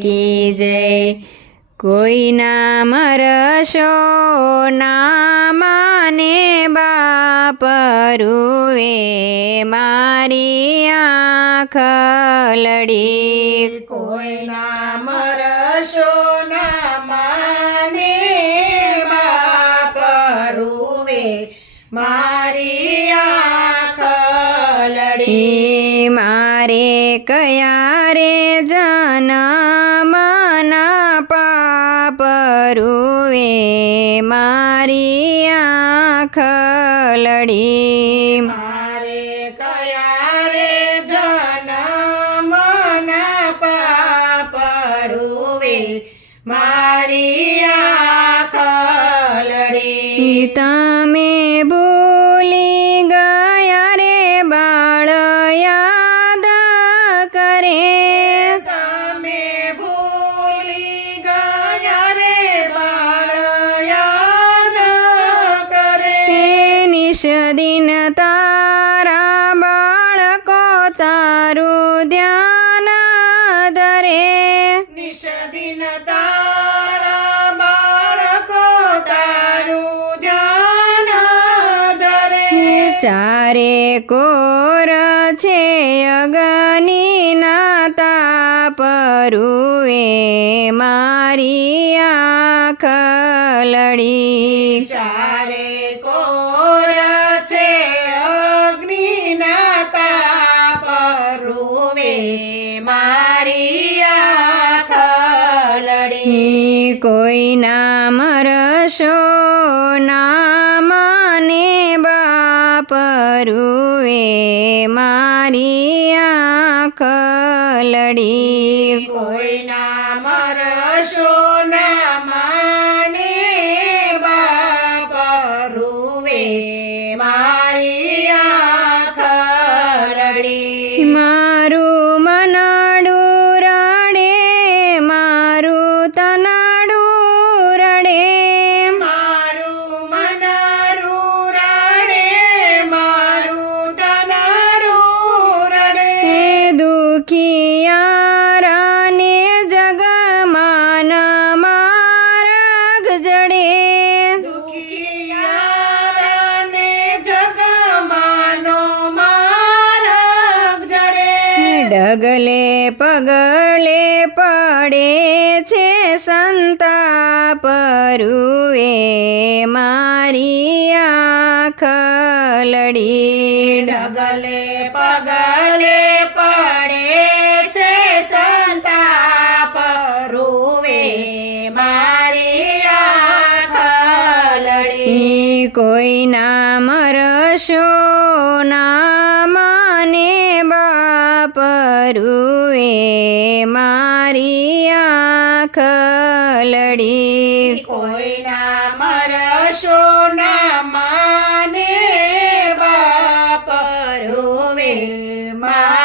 કી જય. કોઈના મરશો ના માને બાપ રૂવે મારી આંખ લડી. કોઈના મરશો ના માને બાપ રૂવે મારી આંખ લડી. મારે કયા રે જનમના રૂવે મારી આંખ લડી. મારે કયા રે જનમના પાપ રૂવે? મારી આંખ લડી. તમે નિષદિન તારા બાળકો તારું ધ્યાન ધરે. નિષદિન તારા બાળકો તારું ધ્યાન ધરે. ચારે કોર છે અગનીના તાપ રૂએ મારી આંખ લડી. ચારે કોર મારી આંખ લડી. કોઈના મરશો નામને બાપરુએ મારી આંખ લડી. કોઈના મરશો ના દુખિયારાને જગમાન મારગ જડે દુખિયારાને જગમાનો મારગ જડે ડગલે પગલે પડે છે સંતાપ રૂએ મારી આંખ લડી ડગલે પગલે ઈ કોઈના મરશો ના માને બાપ રૂએ મારી આંખ લડી. કોઈના મરશો ના માને બાપ રૂવે મારી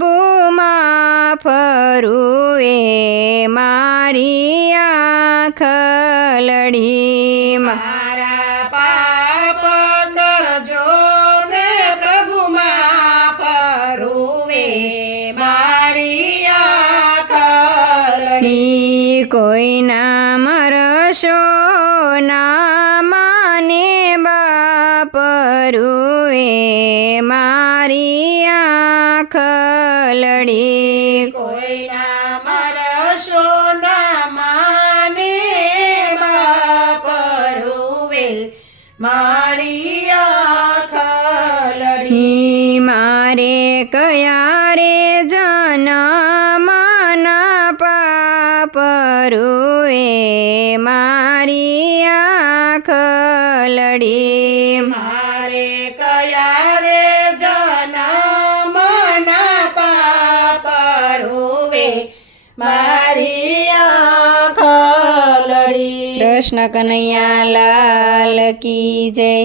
પ્રભુ માફ એ મારી આંખ લડી મારા પાપ કરજો ને મરશો ના માને બાપ એ મારી લડી કોઈના મરશો ના માને બાપ રૂવે મારી આંખ લડી. ઈ મારે કયા રે જનમના પાપ રૂએ. મારી મારી લડી. મારે કયા મારી આંખ કૃષ્ણ કનૈયા લાલ કી જય.